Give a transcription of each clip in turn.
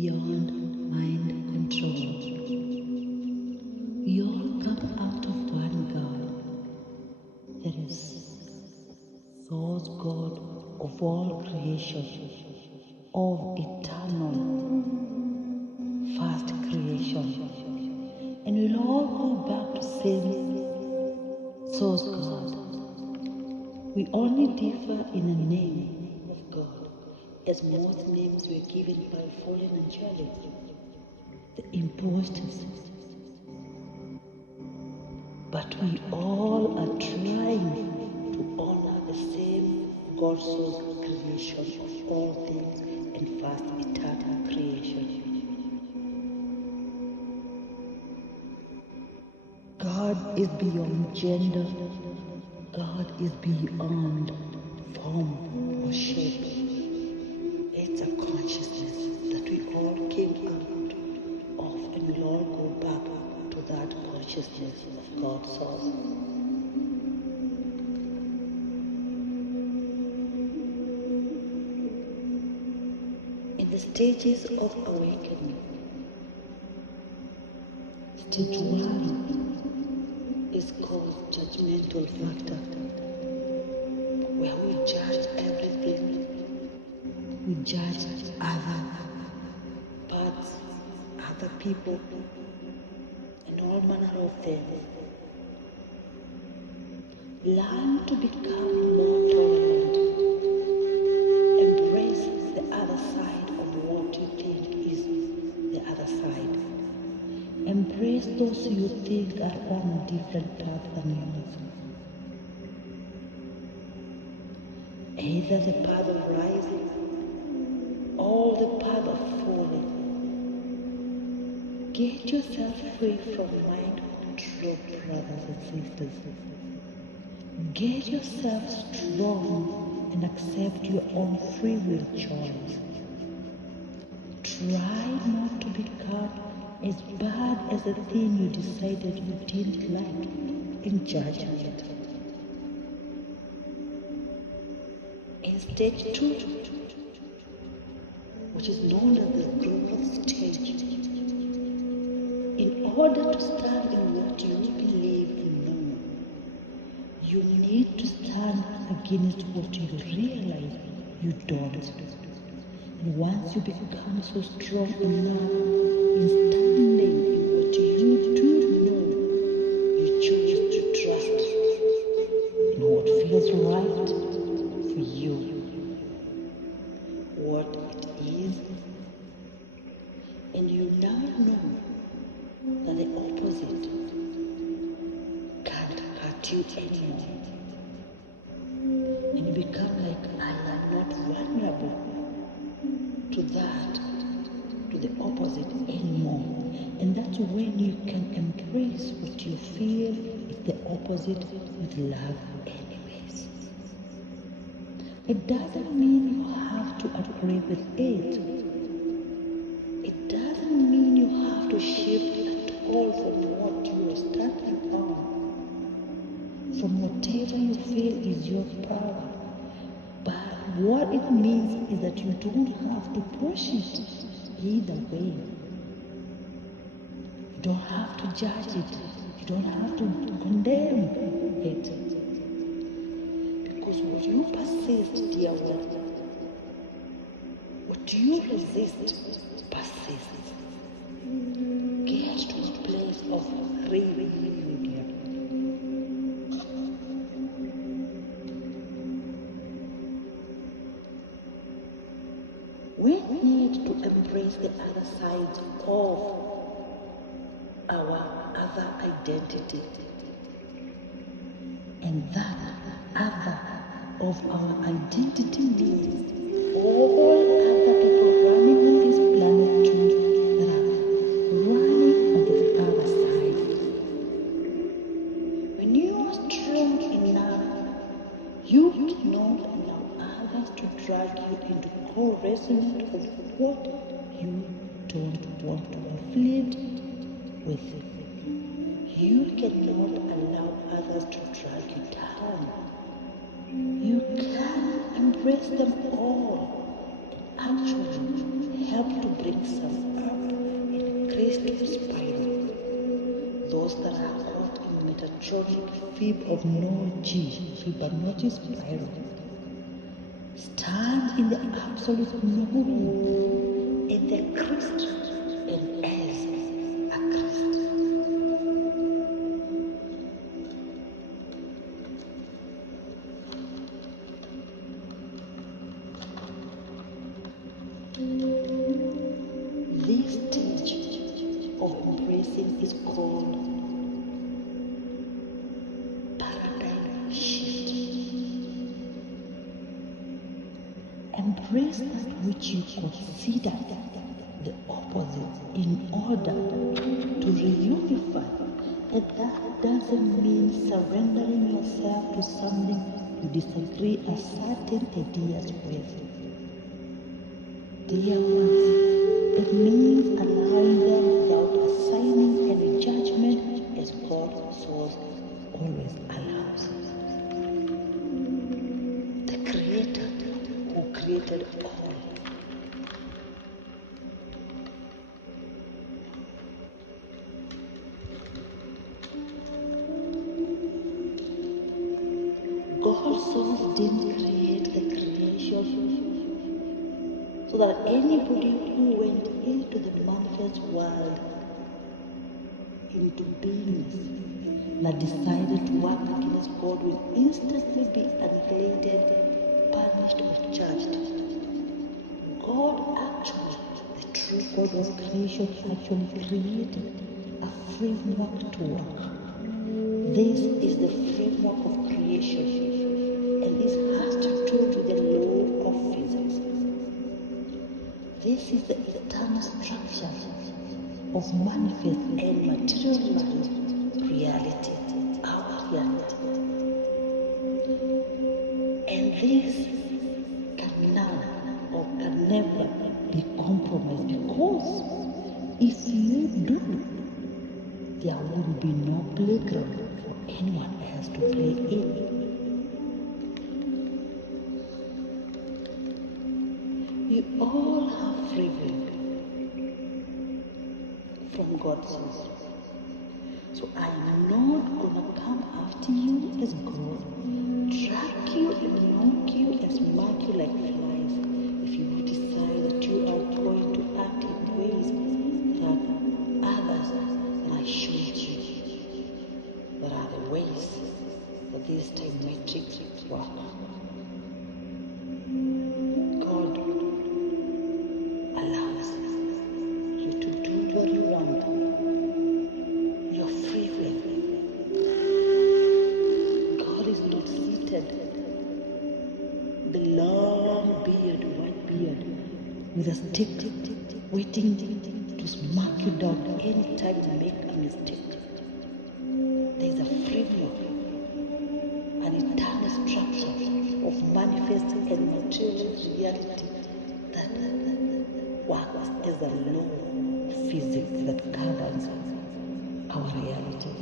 beyond mind control. We all come out of one God. There is source God of all creation, of eternal first creation. And we'll all go back to same source God. We only differ in the name of God, as most names were given by fallen angelic, the impostors. But we all are trying to honor the same God source creation of all things and first eternal creation. God is beyond gender. God is beyond form or shape. It's a consciousness that we all came out of, and we'll all go back to that consciousness of God's source. In the stages of awakening, stage 1 is called judgmental factor, where we judge everything. We judge other parts, other people, and all manner of things. Learn to become more tolerant. Embrace the other side of what you think is the other side. Embrace those you think are on a different path than yours. Either the path of rising or the path of falling. Get yourself free from mind control, brothers and sisters. Get yourself strong and accept your own free will choice. Try not to become as bad as the thing you decided you didn't like in judging it. In stage 2, which is known as the growth stage, in order to stand in what you believe and know, you need to stand against what you realize you don't. And once you become so strong enough in standing in what you do know, you choose to trust in what feels right for you, what it is, and you now know that the opposite can't hurt you anymore. And you become like, I am not vulnerable to that, to the opposite anymore. And that's when you can embrace what you feel is the opposite with love anyways. It doesn't mean you have to agree with it. It doesn't mean you have to shift at all from what you are standing on, from whatever you feel is your power. But what it means is that you don't have to push it either way. You don't have to judge it. You don't have to condemn it. Because what you persist, dear one, what you resist persists. Get to a place of reunion. We need to embrace the other side of our other identity. And that other of our identity means all other people running on this planet too that are running on the other side. When you are strong enough, you cannot allow others to drag you into co-resonance of what you don't want to have lived with. You cannot allow others to drag you down. You can embrace them all and actually help to break some up in crystal spiral. Those that are caught in metatrontic fib of no G, Fibonacci spiral, stand in the absolute knowing in the Christ and as a Christ. This stage of embracing is called paradigm shift. Embrace that which you consider the opposite in order to reunify. And that doesn't mean surrendering yourself to something you disagree a certain ideas with. Dear ones, it means allowing them without assigning any judgment as God's source always allows. The Creator who created all. God's source didn't create the creation so that anybody who went into the manifest world, into beingness, that decided to work against God will instantly be annihilated, punished, or judged. God actually, the true God of creation, actually created a framework to work. This is the framework of creation, and this has to do with the law of physics. This is the eternal structure of manifest and materialized reality, our reality. And this can now or can never be compromised, because if you do, there will be no playground for anyone else to play in. We all have free will from God's source. So I am not gonna come after you as God, drag you and knock you and smack you like flies if you decide that you are going to act in ways that others that I showed you, that are the ways that this time matrix work. God allows you to do what you want. Your free will. God is not seated, the long beard, white beard, with a stick, waiting to smack you down anytime you make a mistake. There is a framework, an eternal structure of manifest and material reality that works as a law of physics that governs our reality.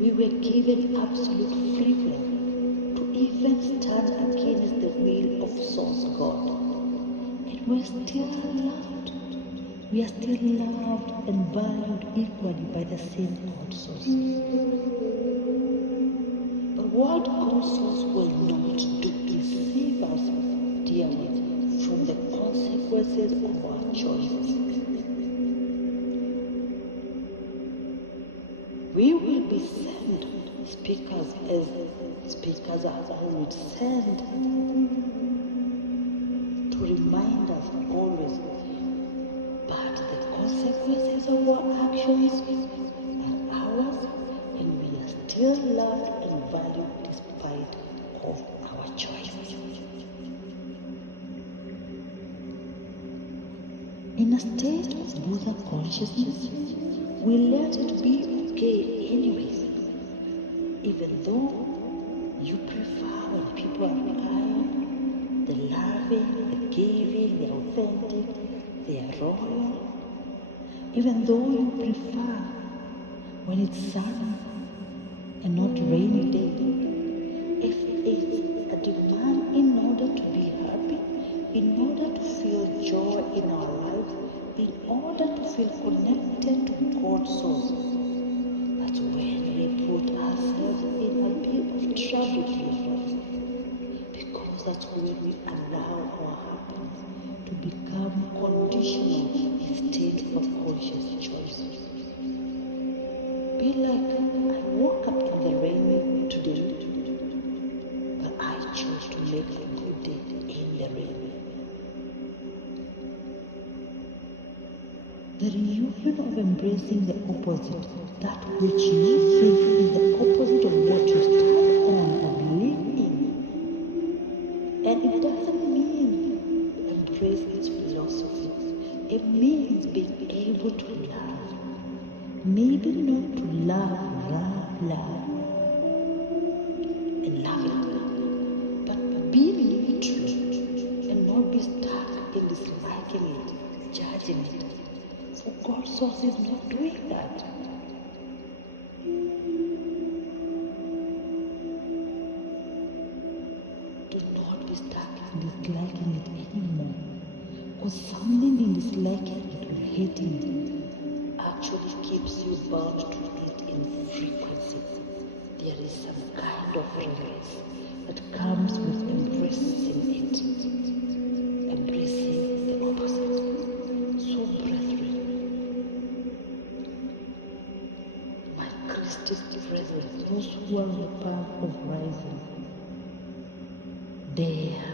We were given absolute free will to even stand against the will of Source God. And we're still loved. We are still loved and valued equally by the same God Source. But what God Source will not do is save us, dear ones, from the consequences of our choices. We will be sent speakers as speakers are always sent to remind us always, but the consequences of our actions are ours, and we are still loved and valued despite of our choices. In a state of Buddha consciousness, we let it be okay anyways, even though you prefer when people are kind, the loving, the giving, the authentic, the royal, even though you prefer when it's sunny and not rainy day. If it's a God source, that's when we put ourselves in a bit of trouble, dear friends. Because that's when we allow our happiness to become conditional instead of conscious choices. Be like, I woke up in the rain today, but I chose to make a good day in the rain. The reunion of embracing the opposite, that which you think is the opposite of what you stand on or believe in. And it doesn't mean embrace its philosophy. It means being able to love. Maybe not to love, and love it, but be neutral and not be stuck in disliking it, judging it. For God's source is not doing that. Do not be stuck in disliking it anymore. Because something in disliking it or hating it actually keeps you bound to it in frequency. There is some kind of release that comes with embracing it. Embracing the opposite. So, brethren, my Christian brethren, those who are on the path of rising, there